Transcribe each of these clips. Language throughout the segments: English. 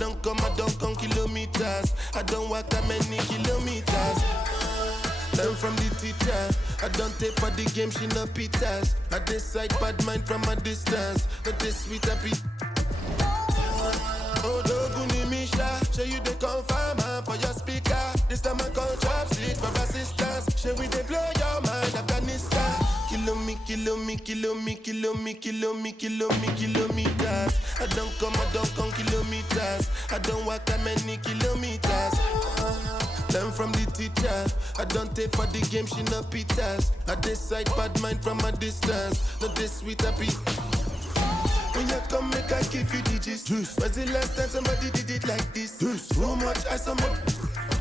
don't come kilometers. I don't walk that many kilometers. Learn from the teacher. I don't take for the game, she no pitas. I decide bad mind from a distance. But this sweet happy. Oh, Doguni Misha, show you the confirm for your speaker. This time I call chopstick for assistance. Show we they blow your mind, Afghanistan. Kilometers. I don't come kilometers. I don't walk that many kilometers. Learn from the teacher. I don't take for the game, she no pitas. I decide bad mind from a distance. Not this sweet happy. When you come, make I give you digits. When's the last time somebody did it like this? Too much ice on my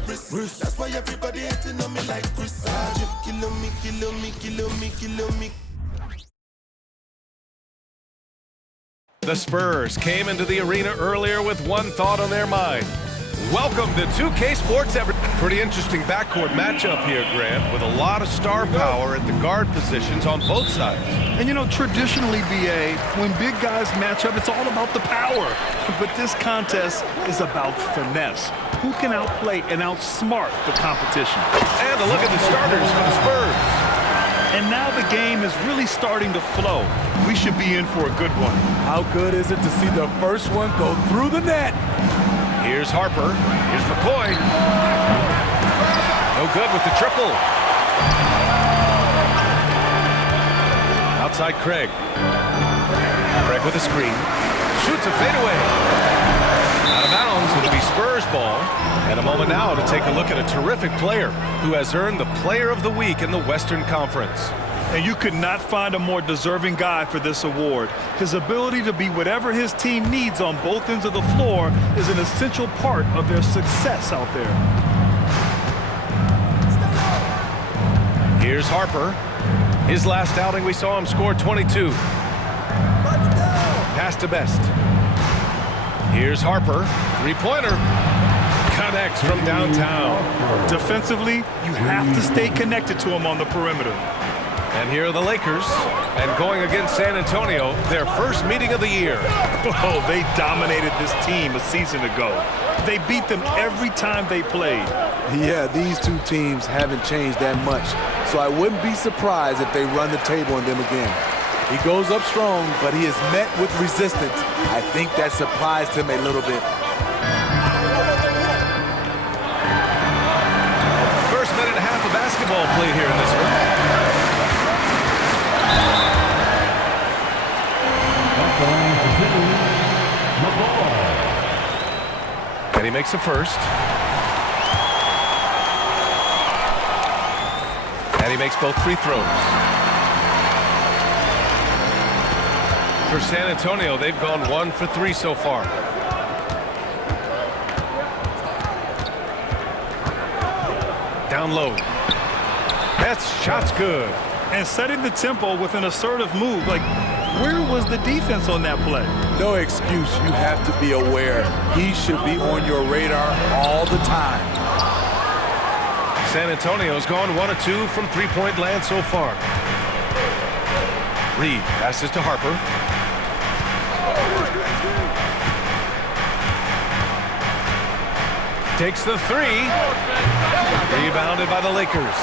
wrist. That's why everybody hating on me like Chris. Kill me. The Spurs came into the arena earlier with one thought on their mind. Welcome to 2K Sports Every. Pretty interesting backcourt matchup here, Grant, with a lot of star power at the guard positions on both sides. And you know, traditionally, BA, when big guys match up, it's all about the power. But this contest is about finesse. Who can outplay and outsmart the competition? And a look at the starters for the Spurs. And now the game is really starting to flow. We should be in for a good one. How good is it to see the first one go through the net? Here's Harper. Here's McCoy. No good with the triple. Outside Craig. Craig with a screen. Shoots a fadeaway. Out of bounds. It'll be Spurs ball. And a moment now to take a look at a terrific player who has earned the Player of the Week in the Western Conference. And you could not find a more deserving guy for this award. His ability to be whatever his team needs on both ends of the floor is an essential part of their success out there. Here's Harper. His last outing, we saw him score 22. Pass to Best. Here's Harper. Three-pointer. Connects from downtown. Defensively, you have to stay connected to him on the perimeter. And here are the Lakers, and going against San Antonio, their first meeting of the year. Oh, they dominated this team a season ago. They beat them every time they played. Yeah, these two teams haven't changed that much, so I wouldn't be surprised if they run the table on them again. He goes up strong, but he is met with resistance. I think that surprised him a little bit. First minute and a half of basketball played here in this one. And he makes the first. And he makes both free throws. For San Antonio, they've gone 1 for 3 so far. Down low. That shot's good. And setting the tempo with an assertive move. Like, where was the defense on that play? No excuse. You have to be aware. He should be on your radar all the time. San Antonio's gone 1 of 2 from three-point land so far. Reed passes to Harper. Takes the three. Rebounded by the Lakers.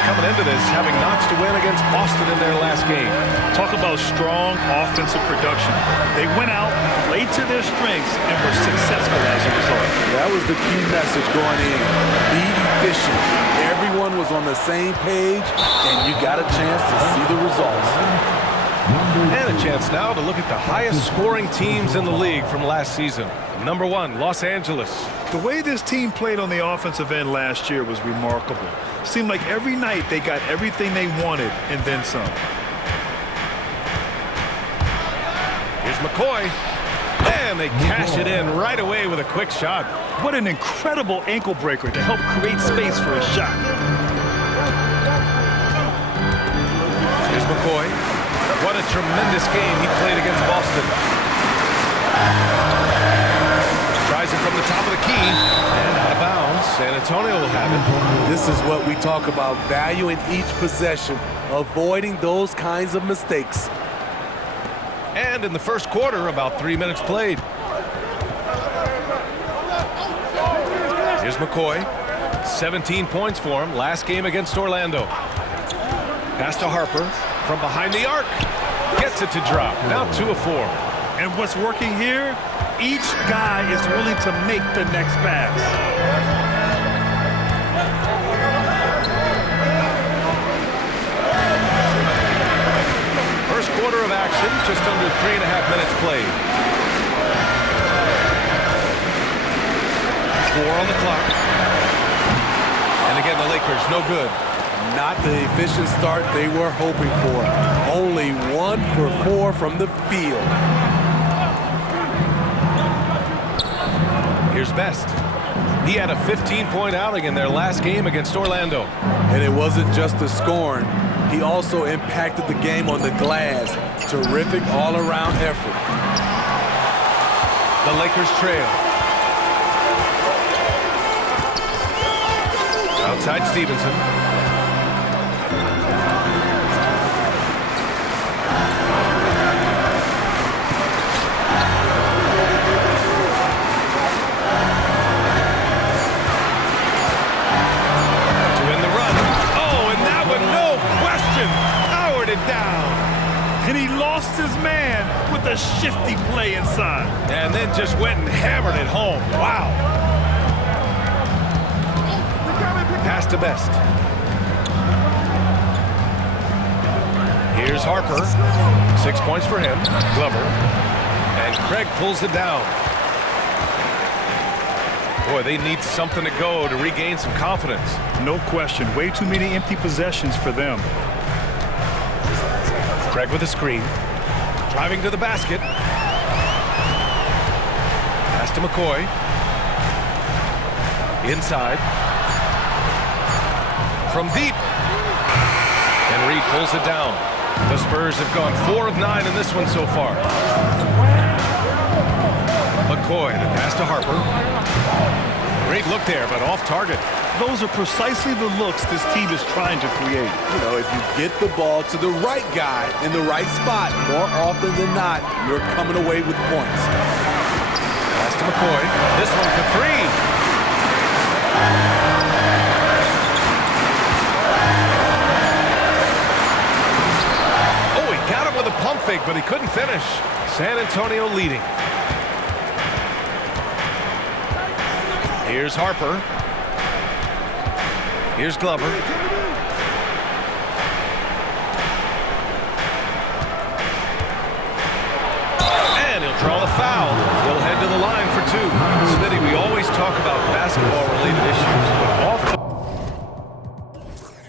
Coming into this, having notched a win against Boston in their last game. Talk about strong offensive production. They went out, played to their strengths, and were successful as a result. That was the key message going in. Be efficient. Everyone was on the same page, and you got a chance to see the results. And a chance now to look at the highest scoring teams in the league from last season. Number 1, Los Angeles. The way this team played on the offensive end last year was remarkable. Seemed like every night they got everything they wanted and then some. Here's McCoy. And they cash it in right away with a quick shot. What an incredible ankle breaker to help create space for a shot. Here's McCoy. What a tremendous game he played against Boston. Tries it from the top of the key. And out of bounds. San Antonio will have it. This is what we talk about, valuing each possession, avoiding those kinds of mistakes. And in the first quarter, about 3 minutes played. Here's McCoy. 17 points for him. Last game against Orlando. Pass to Harper from behind the arc. Gets it to drop. Now 2 of 4. And what's working here? Each guy is willing to make the next pass. First quarter of action, just under 3.5 minutes played. 4 on the clock. And again, the Lakers, no good. Not the efficient start they were hoping for. Only 1 for 4 from the field. Here's Best. He had a 15-point outing in their last game against Orlando. And it wasn't just the scoring. He also impacted the game on the glass. Terrific all-around effort. The Lakers trail. Outside Stevenson. To win the run. Oh, and that one, no question, powered it down. And he lost his man with a shifty play inside. And then just went and hammered it home. Wow. Pass to Best. Here's Harper. 6 points for him. Glover. And Craig pulls it down. Boy, they need something to go to regain some confidence. No question. Way too many empty possessions for them. Craig with a screen. Driving to the basket. Pass to McCoy. Inside. From deep. And Reed pulls it down. The Spurs have gone 4 of 9 in this one so far. McCoy, the pass to Harper. Great look there, but off target. Those are precisely the looks this team is trying to create. You know, if you get the ball to the right guy in the right spot, more often than not, you're coming away with points. Pass to McCoy. This one for 3. Got him with a pump fake, but he couldn't finish. San Antonio leading. Here's Harper. Here's Glover. And he'll draw the foul. He'll head to the line for 2. Smitty, we always talk about basketball-related issues, but off the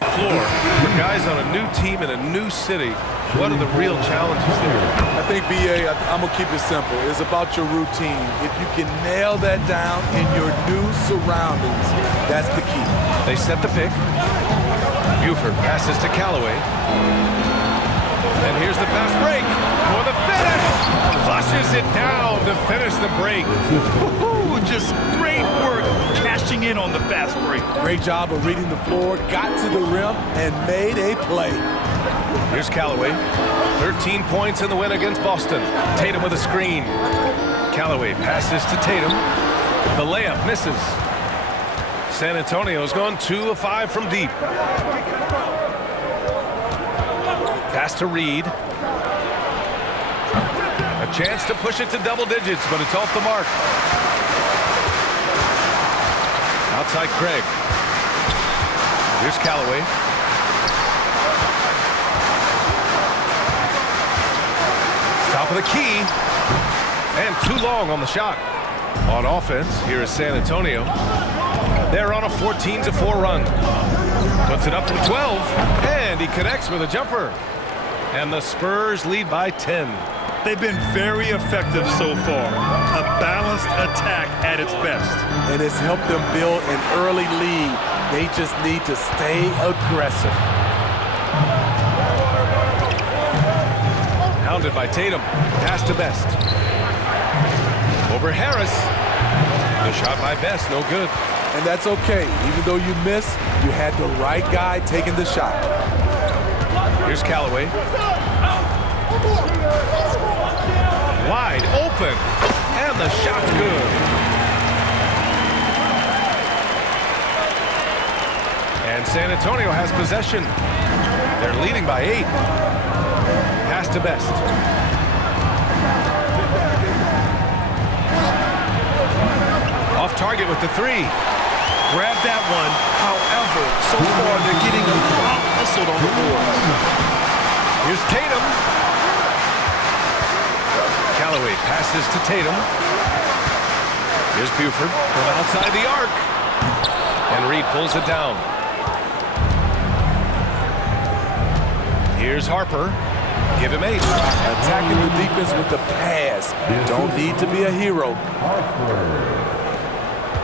floor, for guys on a new team in a new city, what are the real challenges there? I think, B.A., I'm going to keep it simple. It's about your routine. If you can nail that down in your new surroundings, that's the key. They set the pick. Buford passes to Callaway. And here's the fast break for the finish. Flushes it down to finish the break. Just great work cashing in on the fast break. Great job of reading the floor, got to the rim, and made a play. Here's Callaway. 13 points in the win against Boston. Tatum with a screen. Callaway passes to Tatum. The layup misses. San Antonio's gone 2 of 5 from deep. Pass to Reed. A chance to push it to double digits, but it's off the mark. Outside Craig. Here's Callaway. Top of the key. And too long on the shot. On offense, here is San Antonio. They're on a 14-4 run. Puts it up from 12. And he connects with a jumper. And the Spurs lead by 10. They've been very effective so far. A balanced attack at its best. And it's helped them build an early lead. They just need to stay aggressive. Hounded by Tatum. Pass to Best. Over Harris. The shot by Best, no good. And that's okay. Even though you miss, you had the right guy taking the shot. Here's Callaway. Wide open. And the shot's good. And San Antonio has possession. They're leading by 8. Pass to Best. Off target with the 3. Grab that one. However, so far they're getting a lot hustled on the board. Here's Tatum. Callaway passes to Tatum. Here's Buford from outside the arc. And Reed pulls it down. Here's Harper. Give him 8. Attacking the defense with the pass. Don't need to be a hero.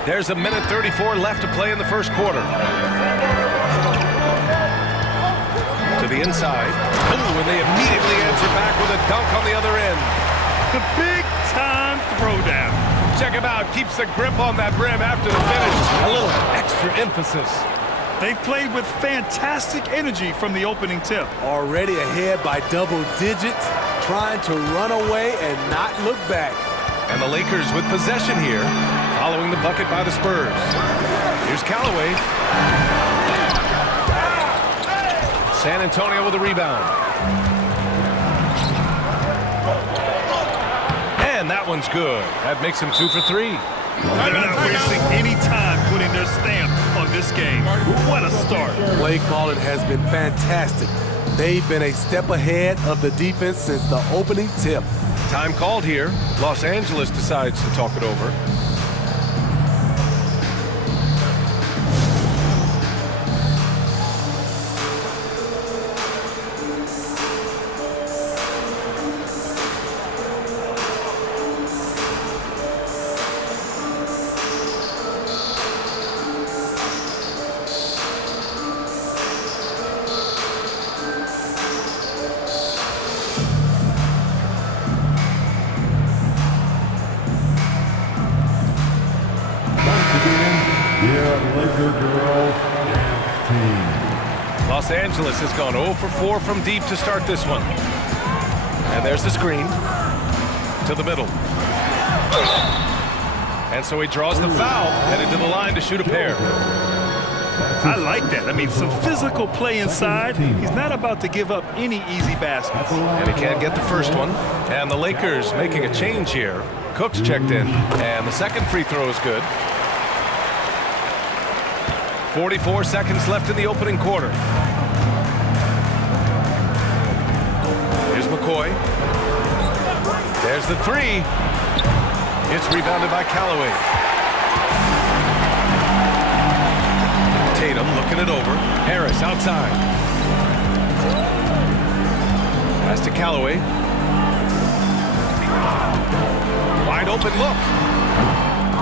There's 1:34 left to play in the first quarter. To the inside. Ooh, and they immediately answer back with a dunk on the other end. The big-time throwdown. Check him out. Keeps the grip on that rim after the finish. A little extra emphasis. They've played with fantastic energy from the opening tip. Already ahead by double digits, trying to run away and not look back. And the Lakers with possession here, following the bucket by the Spurs. Here's Callaway. San Antonio with a rebound. And that one's good. That makes him 2 for 3. They're not wasting any time putting their stamp on this game. What a start. Play calling has been fantastic. They've been a step ahead of the defense since the opening tip. Time called here. Los Angeles decides to talk it over. Los Angeles has gone 0 for 4 from deep to start this one. And there's the screen to the middle. And so he draws the foul, headed to the line to shoot a pair. I like that. I mean, some physical play inside. He's not about to give up any easy baskets. And he can't get the first one. And the Lakers making a change here. Cook's checked in, and the second free throw is good. 44 seconds left in the opening quarter. Here's McCoy. There's the 3. It's rebounded by Callaway. Tatum looking it over. Harris outside. Pass to Callaway. Wide open look.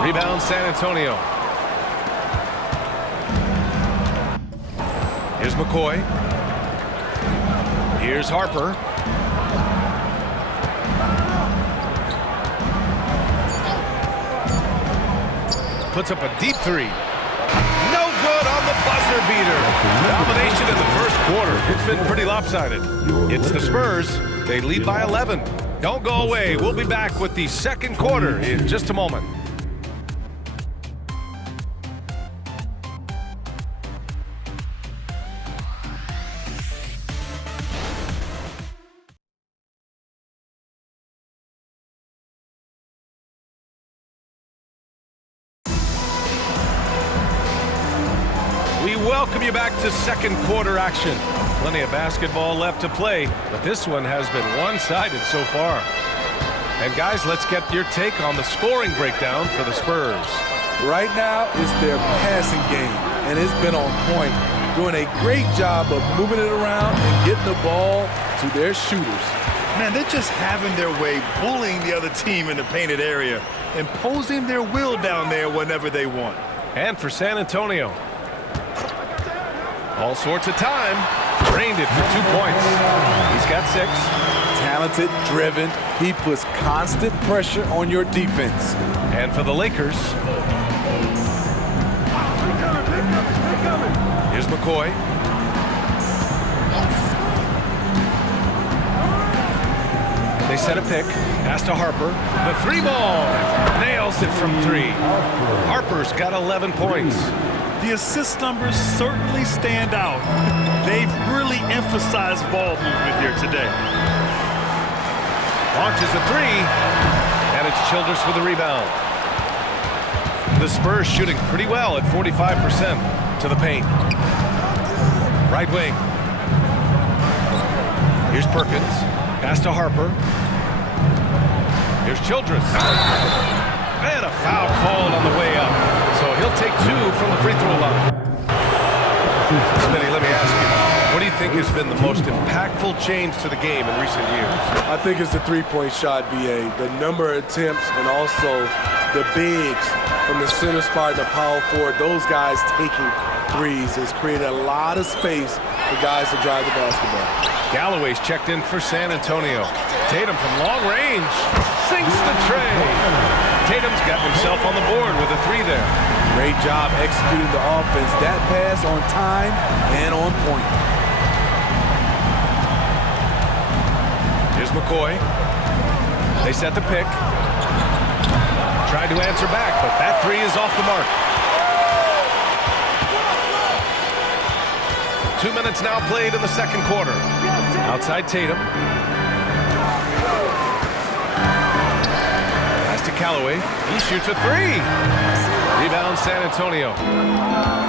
Rebound San Antonio. Here's McCoy. Here's Harper. Puts up a deep 3. No good on the buzzer beater. Domination in the first quarter. It's been pretty lopsided. It's the Spurs. They lead by 11. Don't go away. We'll be back with the second quarter in just a moment. We welcome you back to second quarter action. Plenty of basketball left to play, but this one has been one-sided so far. And guys, let's get your take on the scoring breakdown for the Spurs. Right now, it's their passing game, and it's been on point. Doing a great job of moving it around and getting the ball to their shooters. Man, they're just having their way, bullying the other team in the painted area, imposing their will down there whenever they want. And for San Antonio, all sorts of time. Drained it for 2 points. He's got 6. Talented, driven. He puts constant pressure on your defense. And for the Lakers, here's McCoy. They set a pick. Pass to Harper. The 3 ball. Nails it from 3. Harper's got 11 points. The assist numbers certainly stand out. They've really emphasized ball movement here today. Launches a three, and it's Childress with the rebound. The Spurs shooting pretty well at 45% to the paint. Right wing. Here's Perkins. Pass to Harper. Here's Childress. And a foul called on the way up. So he'll take 2 from the free throw line. Smitty, let me ask you, what do you think has been the most impactful change to the game in recent years? I think it's the three-point shot, B.A. The number of attempts and also the bigs from the center spot and the power forward, those guys taking threes has created a lot of space for guys to drive the basketball. Galloway's checked in for San Antonio. Tatum from long range sinks the tray. Tatum's got himself on the board with a 3 there. Great job executing the offense. That pass on time and on point. Here's McCoy. They set the pick. Tried to answer back, but that 3 is off the mark. 2 minutes now played in the second quarter. Outside Tatum. Pass to Callaway. He shoots a 3. Rebound San Antonio.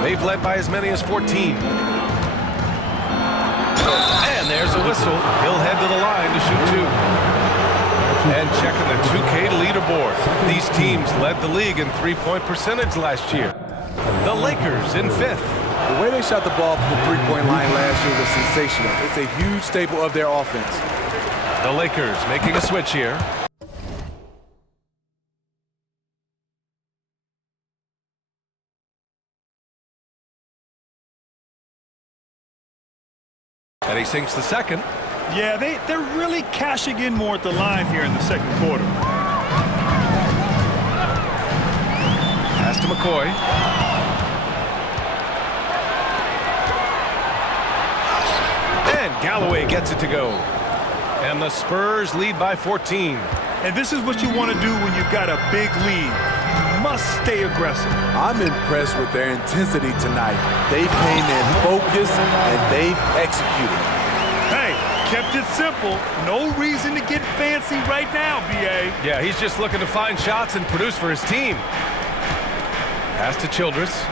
They've led by as many as 14. And there's a whistle. He'll head to the line to shoot 2. And checking the 2K leaderboard. These teams led the league in three-point percentage last year. The Lakers in 5th. The way they shot the ball from the three-point line last year was sensational. It's a huge staple of their offense. The Lakers making a switch here. And he sinks the second. Yeah, they're really cashing in more at the line here in the second quarter. Pass to McCoy. And Galloway gets it to go. And the Spurs lead by 14. And this is what you want to do when you've got a big lead. You must stay aggressive. I'm impressed with their intensity tonight. They came in focused and they've executed. Hey, kept it simple. No reason to get fancy right now, B.A. Yeah, he's just looking to find shots and produce for his team. Pass to Childress.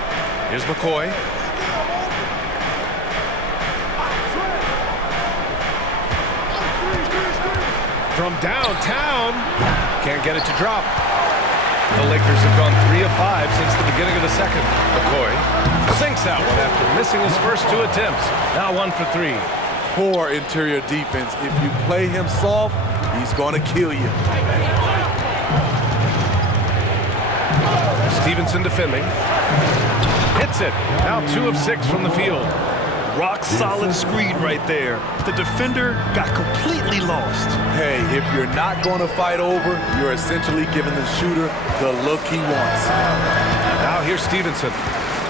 Here's McCoy. From downtown. Can't get it to drop. The Lakers have gone 3 of 5 since the beginning of the second. McCoy sinks that one after missing his first 2 attempts. Now 1 for 3. Poor interior defense. If you play him soft, he's going to kill you. Stevenson defending. Hits it. Now 2 of 6 from the field. Rock solid screen right there. The defender got completely lost. Hey, if you're not going to fight over, you're essentially giving the shooter the look he wants. Now here's Stevenson.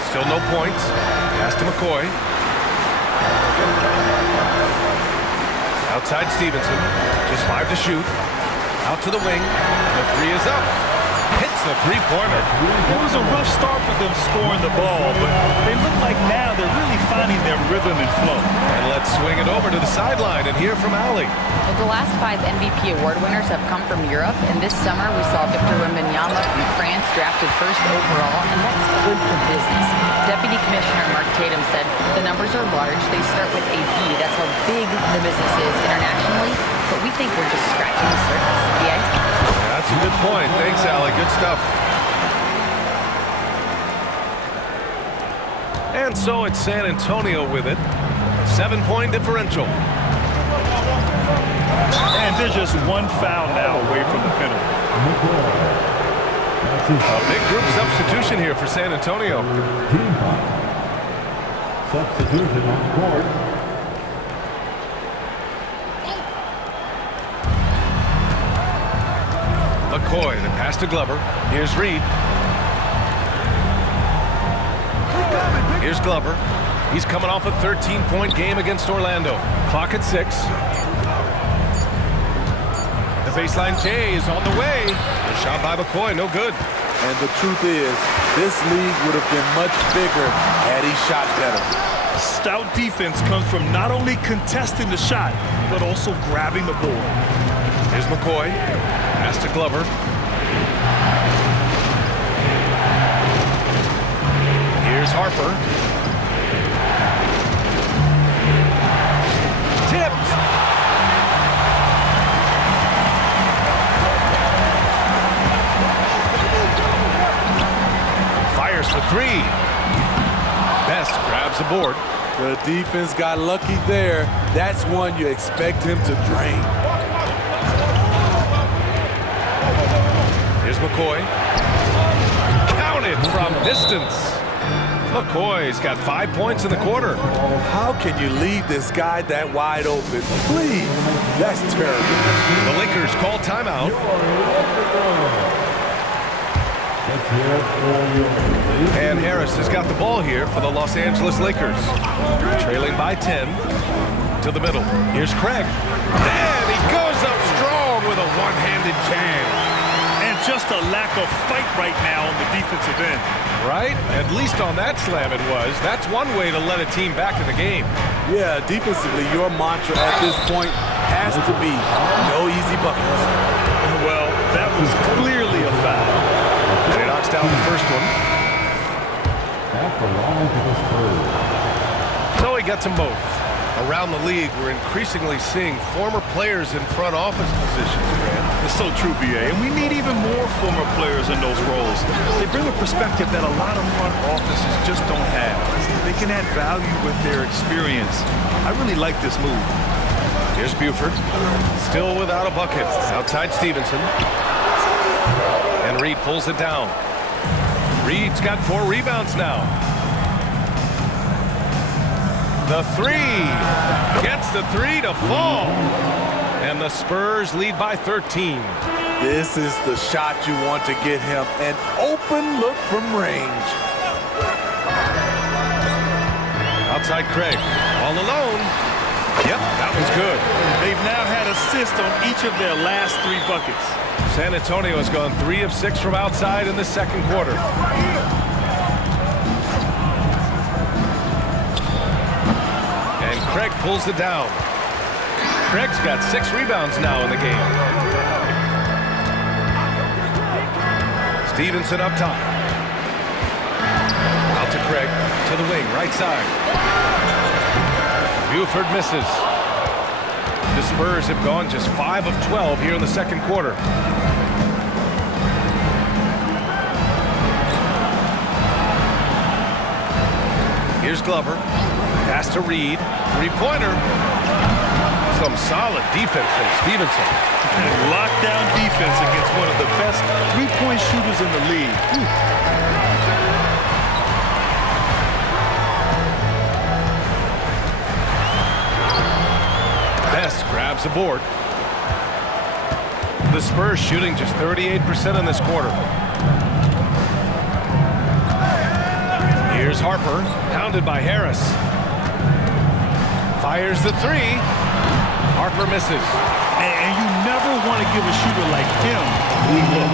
Still no points. Pass to McCoy. Outside Stevenson. Just 5 to shoot. Out to the wing. The 3 is up. Hits the three-pointer. It was a rough start for them scoring the ball, but they look like now they're really finding their rhythm and flow. And let's swing it over to the sideline and hear from Ali. Well, the last 5 MVP award winners have come from Europe, and this summer we saw Victor Wembanyama from France drafted first overall, and that's good for business. Deputy Commissioner Mark Tatum said the numbers are large. They start with a B. That's how big the business is internationally, but we think we're just scratching the surface. Yeah? That's a good point. Thanks, Ali. Good stuff. And so it's San Antonio with it. 7-point differential. And there's just 1 foul now away from the penalty. A big group substitution here for San Antonio. Substitution on the court. McCoy, the pass to Glover. Here's Reed. Here's Glover. He's coming off a 13-point game against Orlando. Clock at 6. The baseline J is on the way. The shot by McCoy, no good. And the truth is, this league would have been much bigger had he shot better. Stout defense comes from not only contesting the shot, but also grabbing the board. Here's McCoy. Pass to Glover. Here's Harper. Tipped. Fires for three. Best grabs the board. The defense got lucky there. That's one you expect him to drain. Here's McCoy. Counted from distance. McCoy's got 5 points in the quarter. How can you leave this guy that wide open? Please, that's terrible. The Lakers call timeout. And Harris has got the ball here for the Los Angeles Lakers. Trailing by 10 to the middle. Here's Craig. And he goes up strong with a one-handed jam. And just a lack of fight right now on the defensive end. Right? At least on that slam it was. That's one way to let a team back in the game. Yeah, defensively, your mantra at this point has to be no easy buckets. Well, that was clearly a foul. And he knocks down the first one. So he gets them both. Around the league, we're increasingly seeing former players in front office positions, Grant. It's so true, B.A., and we need even more former players in those roles. They bring a perspective that a lot of front offices just don't have. They can add value with their experience. I really like this move. Here's Buford, still without a bucket. Outside Stevenson. And Reed pulls it down. Reed's got 4 rebounds now. The three. Gets the three to fall. And the Spurs lead by 13. This is the shot you want to get him. An open look from range. Outside Craig. All alone. Yep, that was good. They've now had assists on each of their last 3 buckets. San Antonio has gone 3 of 6 from outside in the second quarter. And Craig pulls it down. Craig's got 6 rebounds now in the game. Stevenson up top. Out to Craig, to the wing, right side. Buford misses. The Spurs have gone just 5 of 12 here in the second quarter. Here's Glover. Pass to Reed. Three-pointer. Some solid defense from Stevenson. And lockdown defense against one of the best three-point shooters in the league. Best grabs the board. The Spurs shooting just 38% in this quarter. Here's Harper, hounded by Harris. Fires the three. Harper misses. And you never want to give a shooter like him a lead look.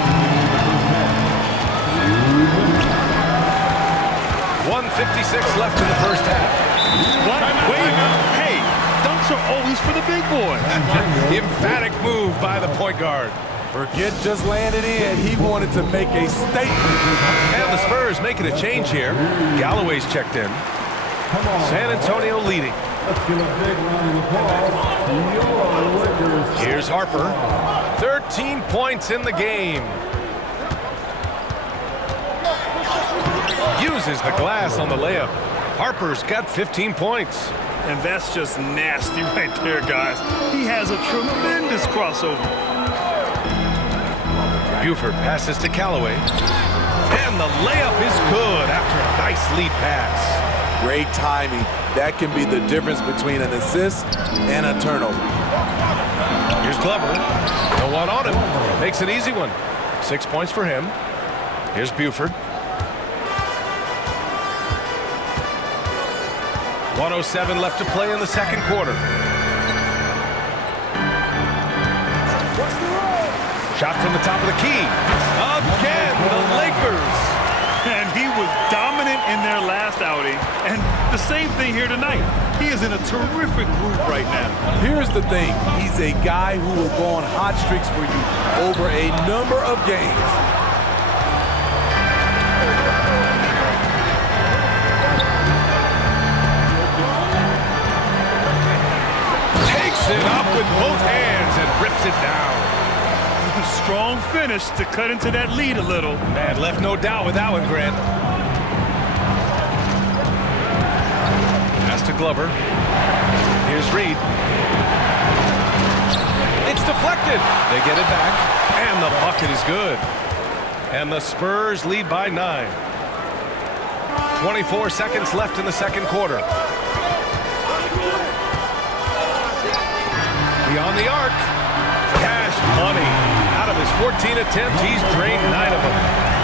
1:56 left in the first half. What? Wait. Hey, dunks are always for the big boy. Emphatic move by the point guard. Forget just laying it in. He wanted to make a statement. And the Spurs making a change here. Galloway's checked in. San Antonio leading. Let's give a big round of applause to your Lakers. Here's Harper. 13 points in the game. Uses the glass on the layup. Harper's got 15 points. And that's just nasty right there, guys. He has a tremendous crossover. Buford passes to Callaway. And the layup is good after a nice lead pass. Great timing. That can be the difference between an assist and a turnover. Here's Glover. No one on him. Makes an easy one. 6 points for him. Here's Buford. 1:07 left to play in the second quarter. Shot from the top of the key. A again, the Lakers. And he was dominant in their last outing. And the same thing here tonight. He is in a terrific groove right now. Here's the thing. He's a guy who will go on hot streaks for you over a number of games. Takes it up with both hands and rips it down. A strong finish to cut into that lead a little. Man, left no doubt with that one, Grant. Pass to Glover. Here's Reed. It's deflected. They get it back, and the bucket is good. And the Spurs lead by 9. 24 seconds left in the second quarter. Beyond the arc. Cash money. Out of his 14 attempts, he's drained 9 of them.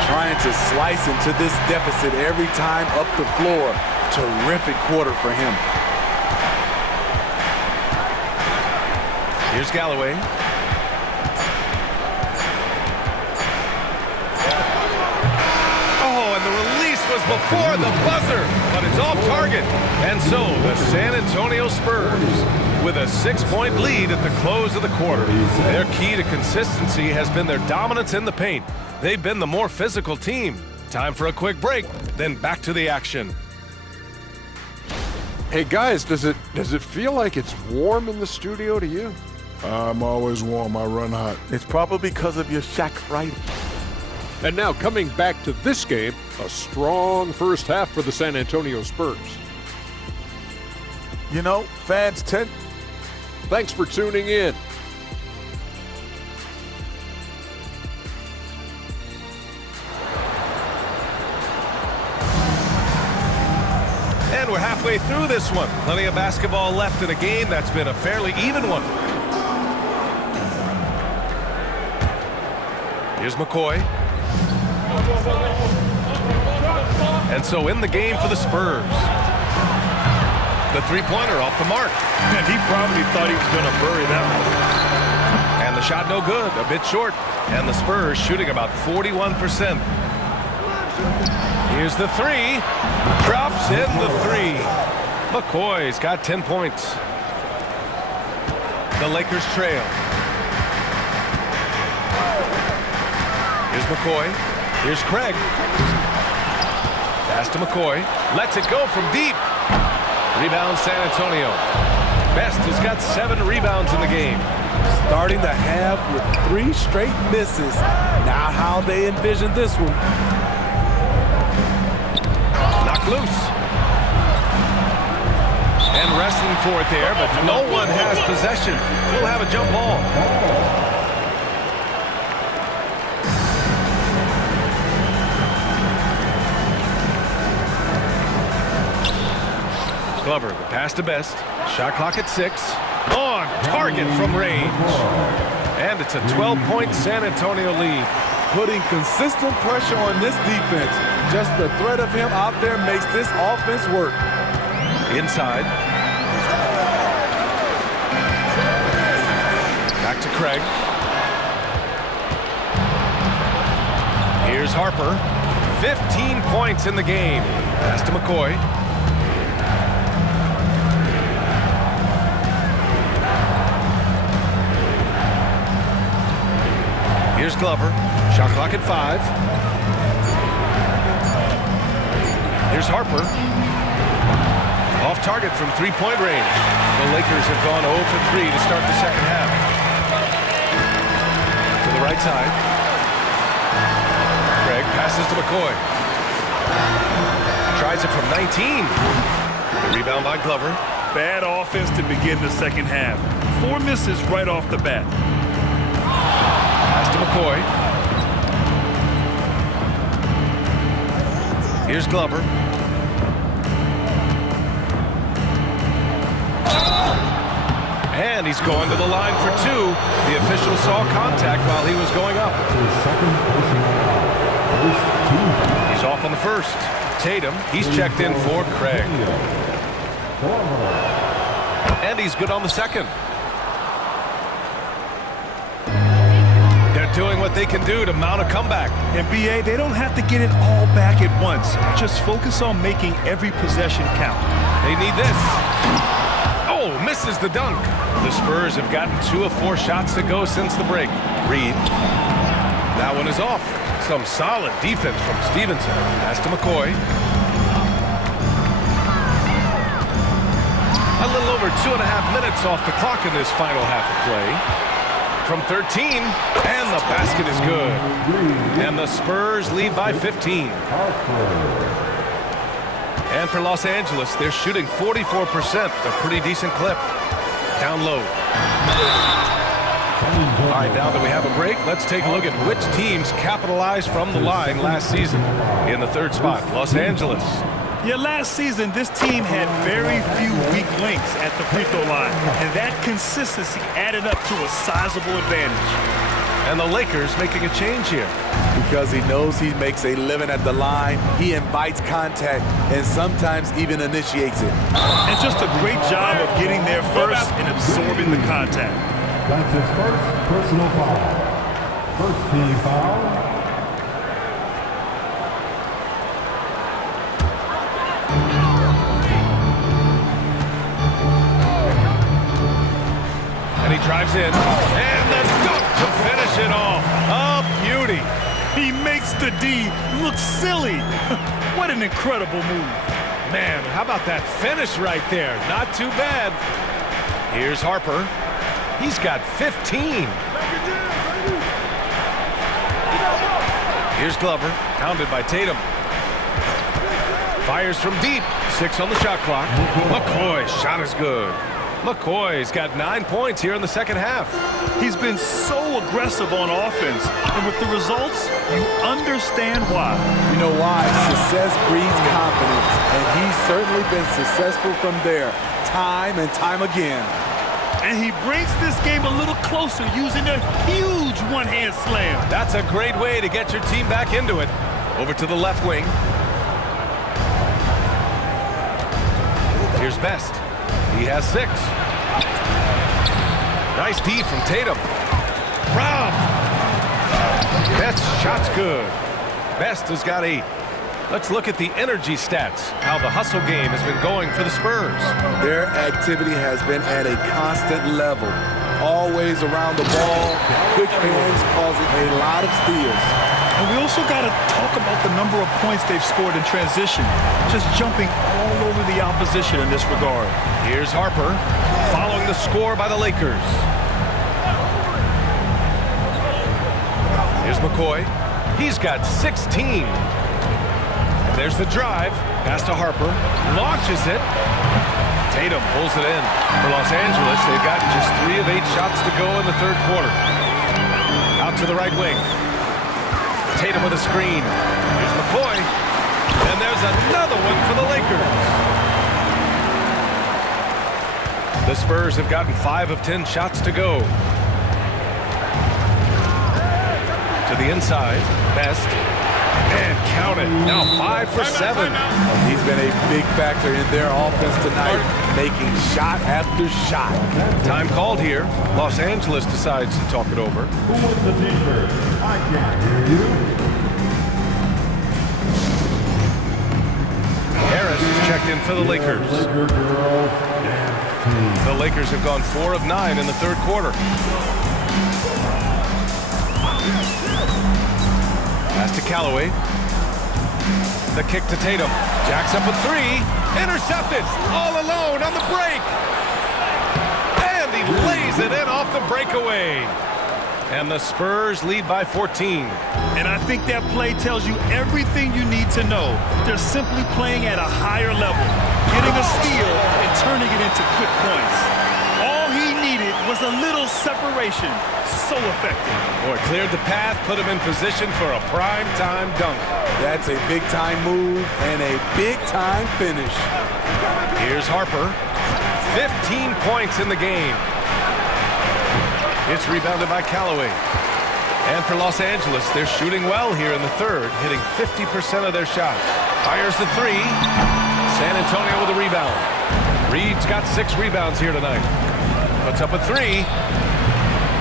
Trying to slice into this deficit every time up the floor. Terrific quarter for him. Here's Galloway. Oh, and the release was before the buzzer, but it's off target. And so the San Antonio Spurs with a 6-point lead at the close of the quarter. Their key to consistency has been their dominance in the paint. They've been the more physical team. Time for a quick break, then back to the action. Hey guys, does it feel like it's warm in the studio to you? I'm always warm. I run hot. It's probably because of your Shaq writing. And now coming back to this game, a strong first half for the San Antonio Spurs. You know, fans tend... Thanks for tuning in. And we're halfway through this one. Plenty of basketball left in a game that's been a fairly even one. Here's McCoy. And so in the game for the Spurs. The three-pointer off the mark. And he probably thought he was going to bury that one. And the shot no good, a bit short. And the Spurs shooting about 41%. Here's the three. Drops in the three. McCoy's got 10 points. The Lakers trail. Here's McCoy. Here's Craig. Pass to McCoy. Lets it go from deep. Rebound San Antonio. Best has got 7 rebounds in the game. Starting the half with 3 straight misses. Not how they envisioned this one. Knocked loose. And wrestling for it there, but no one has possession. We'll have a jump ball. Glover, the pass to Best. Shot clock at 6. On target from range. And it's a 12-point San Antonio lead. Putting consistent pressure on this defense. Just the threat of him out there makes this offense work. Inside. Back to Craig. Here's Harper. 15 points in the game. Pass to McCoy. Here's Glover. Shot clock at 5. Here's Harper. Off target from three-point range. The Lakers have gone 0 for 3 to start the second half. To the right side. Craig passes to McCoy. Tries it from 19. The rebound by Glover. Bad offense to begin the second half. 4 misses right off the bat. Pass to McCoy. Here's Glover. And he's going to the line for 2. The official saw contact while he was going up. He's off on the first. Tatum, he's checked in for Craig. And he's good on the second. They're doing what what they can do to mount a comeback. And BA, they don't have to get it all back at once. Just focus on making every possession count. They need this. Oh, misses the dunk. The Spurs have gotten 2 of 4 shots to go since the break. Reed. That one is off. Some solid defense from Stevenson. Pass to McCoy. A little over 2.5 minutes off the clock in this final half of play. From 13, and the basket is good. And the Spurs lead by 15. And for Los Angeles, they're shooting 44%, a pretty decent clip. Down low. All right, now that we have a break, let's take a look at which teams capitalized from the line last season. In the 3rd spot, Los Angeles. Yeah, last season, this team had very few weak links at the free throw line, and that consistency added up to a sizable advantage. And the Lakers making a change here. Because he knows he makes a living at the line, he invites contact and sometimes even initiates it. And just a great job of getting there first and absorbing the contact. That's his first personal foul. First team foul. And he drives in, and the dunk to finish it off. A beauty. He makes the D look silly. What an incredible move. Man, how about that finish right there? Not too bad. Here's Harper. He's got 15. Here's Glover, pounded by Tatum. Fires from deep. 6 on the shot clock. McCoy's shot is good. McCoy's got 9 points here in the second half. He's been so aggressive on offense, and with the results, you understand why. You know why? Success breeds confidence, and he's certainly been successful from there, time and time again. And he brings this game a little closer using a huge one-hand slam. That's a great way to get your team back into it. Over to the left wing. Here's Best. He has 6. Nice D from Tatum. Robbed. Best shot's good. Best has got 8. Let's look at the energy stats, how the hustle game has been going for the Spurs. Their activity has been at a constant level. Always around the ball, quick hands causing a lot of steals. And we also got to talk about the number of points they've scored in transition, just jumping all over the opposition in this regard. Here's Harper, following the score by the Lakers. Here's McCoy. He's got 16. And there's the drive. Pass to Harper. Launches it. Tatum pulls it in. For Los Angeles, they've got just 3 of 8 shots to go in the 3rd quarter. Out to the right wing. Tatum with a screen. Here's McCoy. And there's another one for the Lakers. The Spurs have gotten 5 of 10 shots to go. To the inside. Best. And count it. Now 5 for 7. He's been a big factor in their offense tonight, making shot after shot. Time called here. Los Angeles decides to talk it over. Who wants the t-shirt? I can't hear you. Harris is checked in for the Lakers. Laker girls dance team. The Lakers have gone 4 of 9 in the 3rd quarter. Pass to Callaway. The kick to Tatum. Jacks up with 3. Intercepted. All alone on the break. And he lays it in off the breakaway. And the Spurs lead by 14. And I think that play tells you everything you need to know. They're simply playing at a higher level, getting a steal and turning it into quick points. All he needed was a little separation. So effective. Boy, cleared the path, put him in position for a prime-time dunk. That's a big-time move and a big-time finish. Here's Harper. 15 points in the game. It's rebounded by Callaway. And for Los Angeles, they're shooting well here in the 3rd, hitting 50% of their shots. Fires the 3. San Antonio with a rebound. Reed's got 6 rebounds here tonight. Puts up a 3.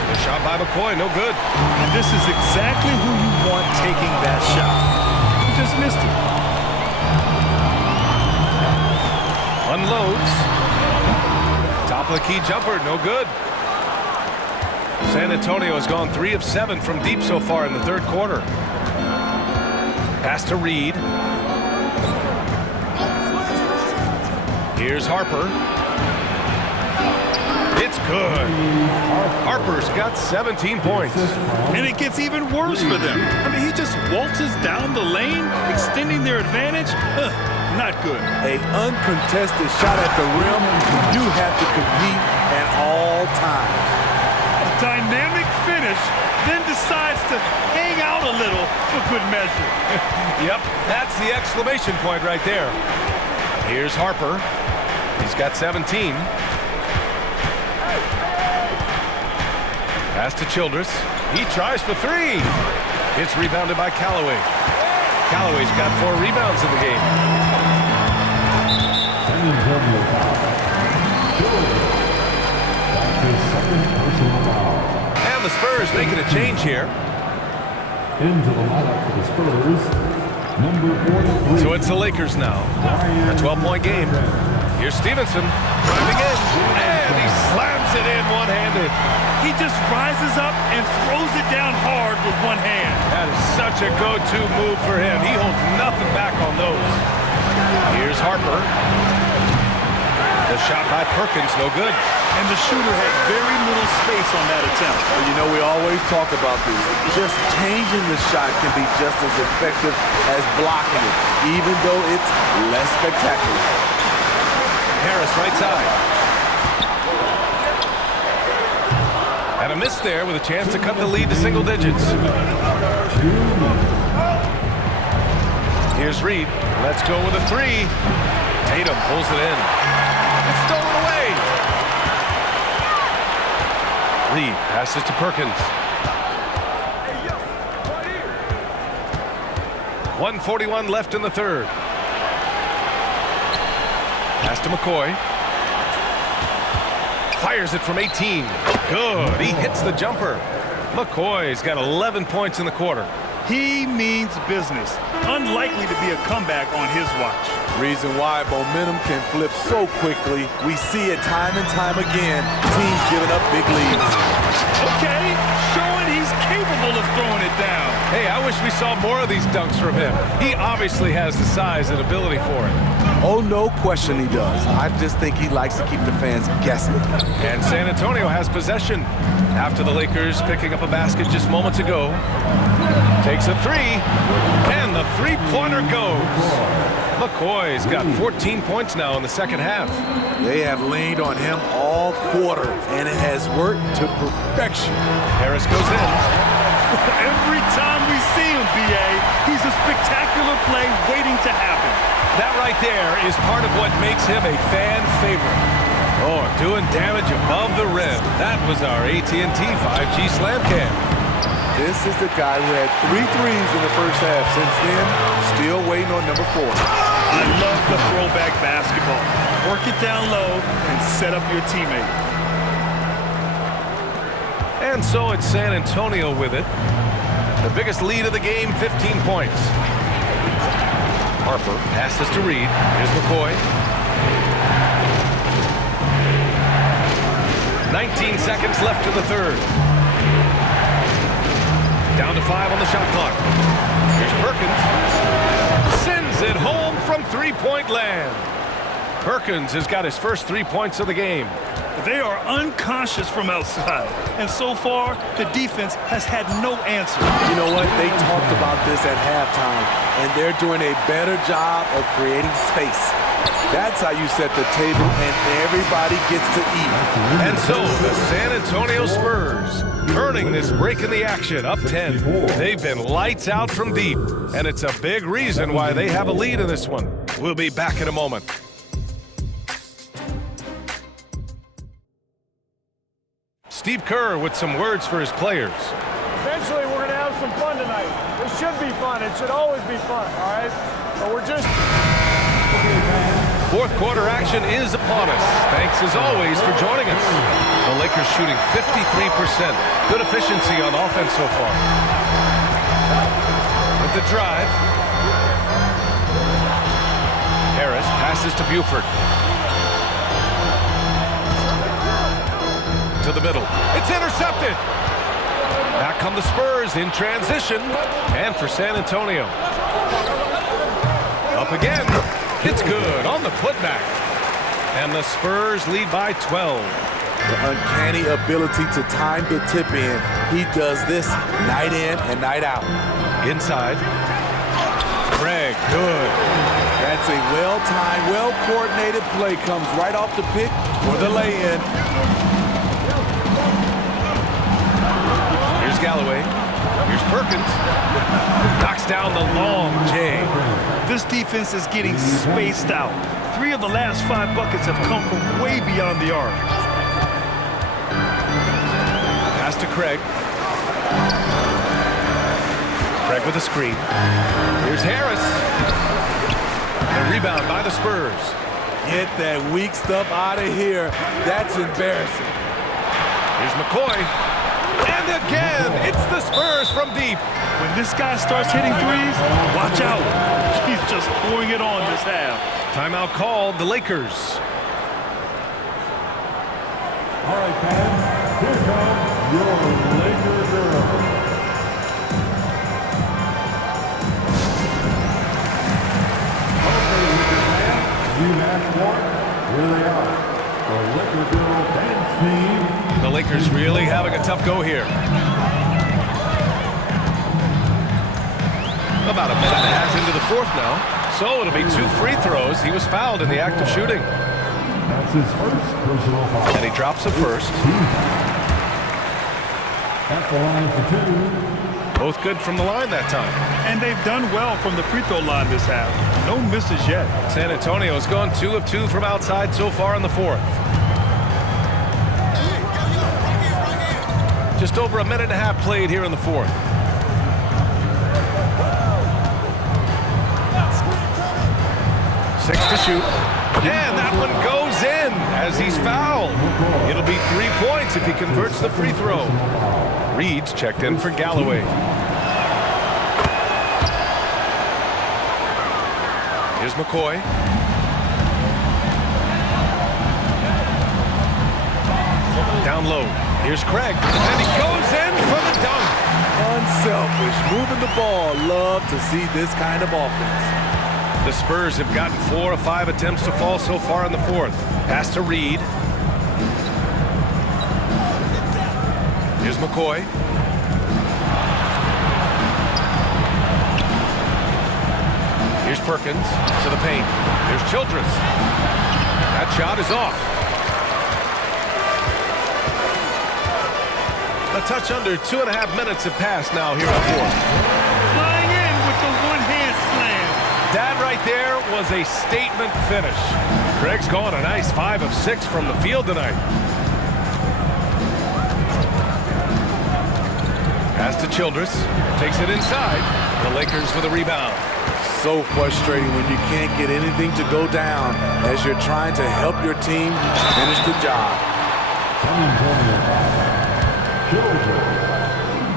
The Shot by McCoy, no good. And this is exactly who you want taking that shot. He just missed it. Unloads. Top of the key jumper, no good. San Antonio has gone 3 of 7 from deep so far in the third quarter. Pass to Reed. Here's Harper. It's good. Harper's got 17 points. And it gets even worse for them. I mean, he just waltzes down the lane, extending their advantage. Not good. An uncontested shot at the rim, you have to compete at all times. A dynamic finish, then decides to hang out a little for good measure. Yep, that's the exclamation point right there. Here's Harper. He's got 17. Pass to Childress. He tries for 3. It's rebounded by Callaway. Callaway's got 4 rebounds in the game. San Antonio foul. That's his second personal foul. And the Spurs making a change here. Into the lineup for the Spurs, number 43. So it's the Lakers now. A 12-point game. Here's Stevenson driving in, and he slams it in one-handed. He just rises up and throws it down hard with one hand. That is such a go-to move for him. He holds nothing back on those. Here's Harper. The shot by Perkins, no good. And the shooter had very little space on that attempt. Well, you know, we always talk about this. Just changing the shot can be just as effective as blocking it, even though it's less spectacular. Harris right side. And a miss there with a chance to cut the lead to single digits. Here's Reed. Let's go with a 3. Tatum pulls it in. It's stolen away. Reed passes to Perkins. 1:41 left in the third. Pass to McCoy. Fires it from 18. Good. He hits the jumper. McCoy's got 11 points in the quarter. He means business. Unlikely to be a comeback on his watch. Reason why momentum can flip so quickly. We see it time and time again. Teams giving up big leads. Okay, showing he's capable of throwing it down. Hey, I wish we saw more of these dunks from him. He obviously has the size and ability for it. Oh, no question he does. I just think he likes to keep the fans guessing. And San Antonio has possession after the Lakers picking up a basket just moments ago. Takes a 3, and the three-pointer goes. McCoy's got 14 points now in the second half. They have leaned on him all quarter, and it has worked to perfection. Harris goes in. Every time we see him, B.A., he's a spectacular play waiting to happen. That right there is part of what makes him a fan favorite. Oh, doing damage above the rim. That was our AT&T 5G Slam Cam. This is the guy who had 3 threes in the first half. Since then, still waiting on number 4. I love the throwback basketball. Work it down low and set up your teammate. And so it's San Antonio with it. The biggest lead of the game, 15 points. Harper passes to Reed. Here's McCoy. 19 seconds left in the third. Down to 5 on the shot clock. Here's Perkins. Sends it home from three-point land. Perkins has got his first 3 points of the game. They are unconscious from outside, and so far, the defense has had no answer. You know what? They talked about this at halftime, and they're doing a better job of creating space. That's how you set the table, and everybody gets to eat. And so the San Antonio Spurs earning this break in the action, up 10. They've been lights out from deep, and it's a big reason why they have a lead in this one. We'll be back in a moment. Steve Kerr with some words for his players. Eventually, we're going to have some fun tonight. It should be fun. It should always be fun, all right? But we're just... Fourth quarter action is upon us. Thanks as always for joining us. The Lakers shooting 53%. Good efficiency on offense so far. With the drive. Harris passes to Buford. To the middle. It's intercepted. Back come the Spurs in transition. And for San Antonio. Up again. It's good on the putback. And the Spurs lead by 12. The uncanny ability to time the tip in. He does this night in and night out. Inside. Craig, good. That's a well-timed, well-coordinated play. Comes right off the pick for the lay-in. Here's Galloway. Here's Perkins. Knocks down the long J. This defense is getting spaced out. 3 of the last 5 buckets have come from way beyond the arc. Pass to Craig. Craig with a screen. Here's Harris. The rebound by the Spurs. Get that weak stuff out of here. That's embarrassing. Here's McCoy. And again, it's the Spurs from deep. When this guy starts hitting threes, watch out. He's just pouring it on this half. Timeout called, the Lakers. All right, fans, here comes your Laker girls. Okay, Laker fans, you have one. Here they are, the Laker girl dance team. The Lakers really having a tough go here. About a minute and a half into the fourth now. So it'll be 2 free throws. He was fouled in the act of shooting. That's his first personal foul. And he drops the first. At the line for 2. Both good from the line that time. And they've done well from the free throw line this half. No misses yet. San Antonio's gone 2 of 2 from outside so far in the fourth. Just over a minute and a half played here in the fourth. Six to shoot. And that one goes in as he's fouled. It'll be 3 points if he converts the free throw. Reed's checked in for Galloway. Here's McCoy. Down low. Here's Craig. And he goes in for the dunk. Unselfish, moving the ball. Love to see this kind of offense. The Spurs have gotten 4 of 5 attempts to fall so far in the fourth. Pass to Reed. Here's McCoy. Here's Perkins to the paint. Here's Childress. That shot is off. A touch under 2.5 minutes have passed now here in the fourth. Flying in with the one-hand slam. That right there was a statement finish. Craig's gone a nice 5 of 6 from the field tonight. Pass to Childress. Takes it inside. The Lakers with a rebound. So frustrating when you can't get anything to go down as you're trying to help your team finish the job.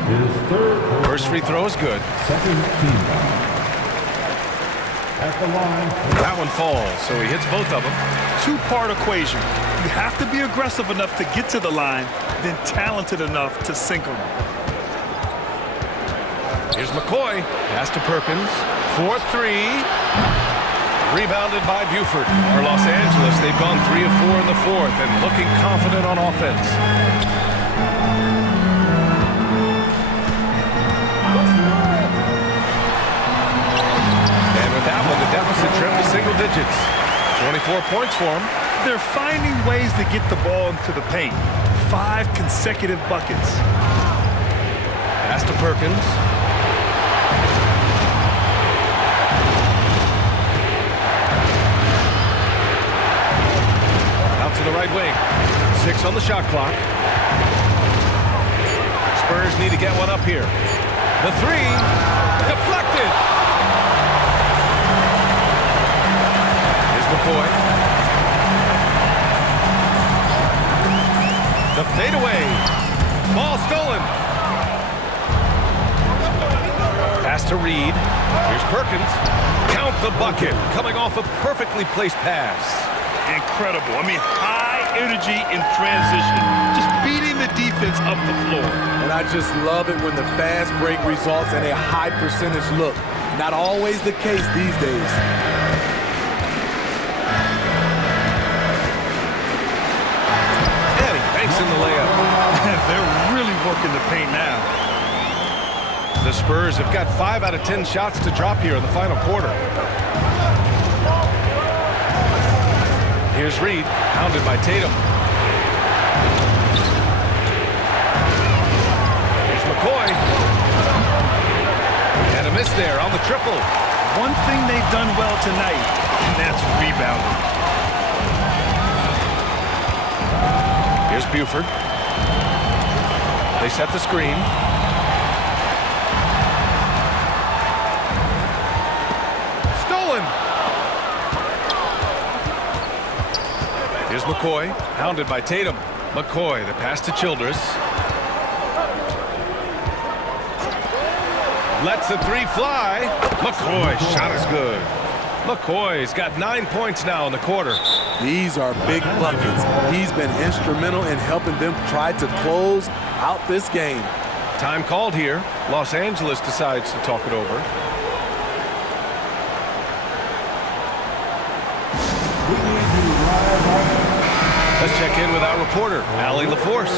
His third. First free throw is good. Second team foul. At the line. That one falls, so he hits both of them. 2-part equation. You have to be aggressive enough to get to the line, then talented enough to sink them. Here's McCoy. Pass to Perkins. 4-3. Rebounded by Buford. For Los Angeles, they've gone 3 of 4 in the fourth and looking confident on offense. And with that one, the deficit trimmed to single digits. 24 points for them. They're finding ways to get the ball into the paint. 5 consecutive buckets. Pass to Perkins. Out to the right wing. 6 on the shot clock. Spurs need to get one up here. The 3, deflected. Here's McCoy. McCoy. The fadeaway. Ball stolen. Pass to Reed. Here's Perkins. Count the bucket. Coming off a perfectly placed pass. Incredible. I mean, high energy in transition. Just beating the defense up the floor. And I just love it when the fast break results in a high percentage look. Not always the case these days. And he banks in the layup. They're really working the paint now. The Spurs have got 5 out of 10 shots to drop here in the final quarter. Here's Reed, pounded by Tatum. Here's McCoy. And a miss there on the triple. One thing they've done well tonight, and that's rebounding. Here's Buford. They set the screen. Stolen. Here's McCoy, pounded by Tatum. McCoy, the pass to Childress. Lets the three fly. McCoy, shot is good. McCoy's got 9 points now in the quarter. These are big buckets. He's been instrumental in helping them try to close out this game. Time called here. Los Angeles decides to talk it over. Let's check in with our reporter, Allie LaForce.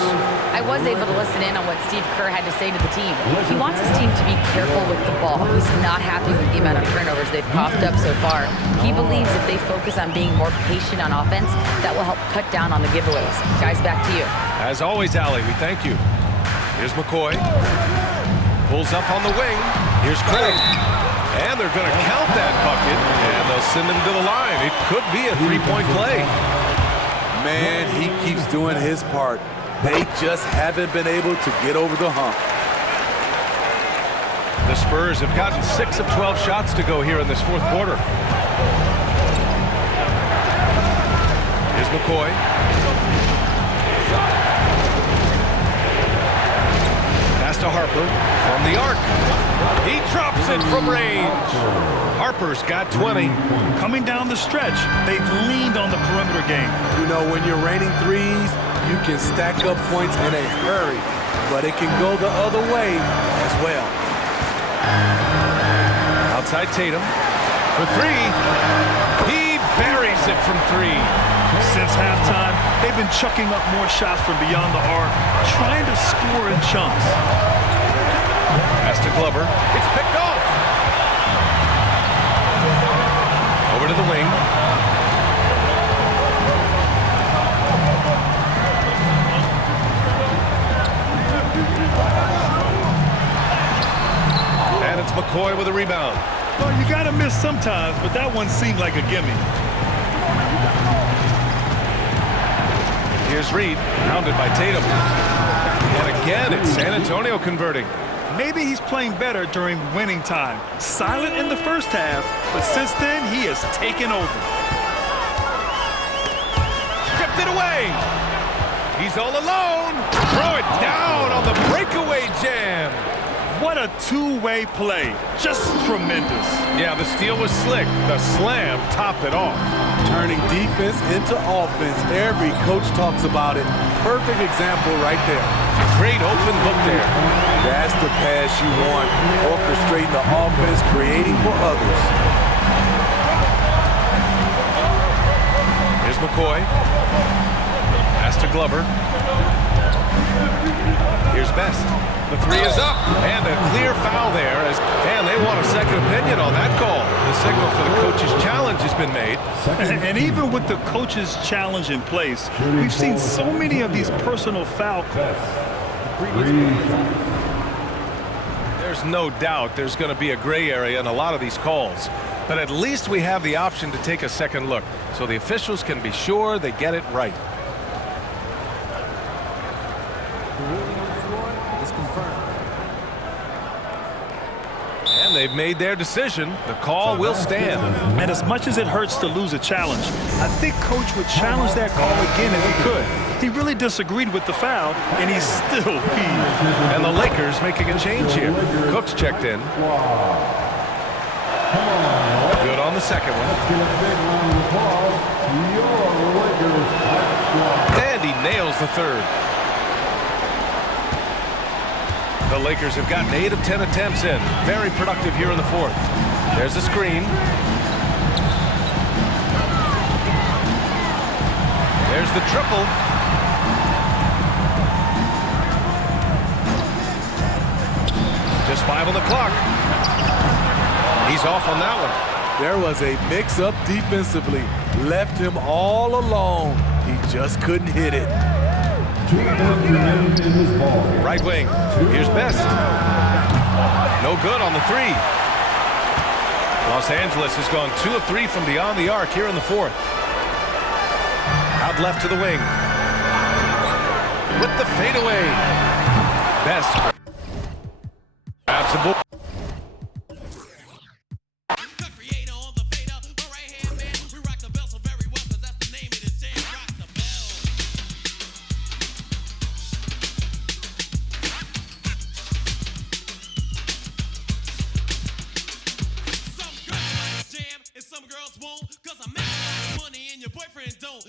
I was able to listen in on what Steve Kerr had to say to the team. He wants his team to be careful with the ball. He's not happy with the amount of turnovers they've coughed up so far. He believes if they focus on being more patient on offense, that will help cut down on the giveaways. Guys, back to you. As always, Allie, we thank you. Here's McCoy. Pulls up on the wing. Here's Craig. And they're going to count that bucket, and they'll send him to the line. It could be a three-point play. Man, he keeps doing his part. They just haven't been able to get over the hump. The Spurs have gotten 6 of 12 shots to go here in this fourth quarter. Here's McCoy. Pass to Harper from the arc. He drops it from range. Harper's got 20. Coming down the stretch, they've leaned on the perimeter game. You know, when you're raining threes, you can stack up points in a hurry, but it can go the other way as well. Outside Tatum for three. He buries it from three. Since halftime, they've been chucking up more shots from beyond the arc, trying to score in chunks. Pass to Glover. It's picked off. Over to the wing. And it's McCoy with a rebound. Well, you got to miss sometimes, but that one seemed like a gimme. Here's Reed, pounded by Tatum. And again, it's San Antonio converting. Maybe he's playing better during winning time. Silent in the first half, but since then, he has taken over. Stripped it away. He's all alone. Throw it down on the breakaway jam. What a two-way play. Just tremendous. Yeah, the steal was slick. The slam topped it off. Turning defense into offense. Every coach talks about it. Perfect example right there. Great open look there. That's the pass you want. Orchestrating the offense, creating for others. Here's McCoy. Pass to Glover. Here's Best. The three is up, and a clear foul there. And they want a second opinion on that call. The signal for the coach's challenge has been made. And even with the coach's challenge in place, we've seen so many of these personal foul calls. There's no doubt there's going to be a gray area in a lot of these calls. But at least we have the option to take a second look, so the officials can be sure they get it right. they've made their decision. The call will stand. And as much as it hurts to lose a challenge, I think Coach would challenge that call again if he could. He really disagreed with the foul, and he's still peeved. And the Lakers making a change here. Cook's checked in. Good on the second one. And he nails the third. The Lakers have gotten 8 of 10 attempts in. Very productive here in the fourth. There's a screen. There's the triple. Just 5 on the clock. He's off on that one. There was a mix-up defensively. Left him all alone. He just couldn't hit it. Right wing. Here's Best. No good on the three. Los Angeles has gone 2 of 3 from beyond the arc here in the fourth. Out left to the wing. With the fadeaway. Best. Grabs the ball. Some girls won't, 'cause I make money and your boyfriend don't.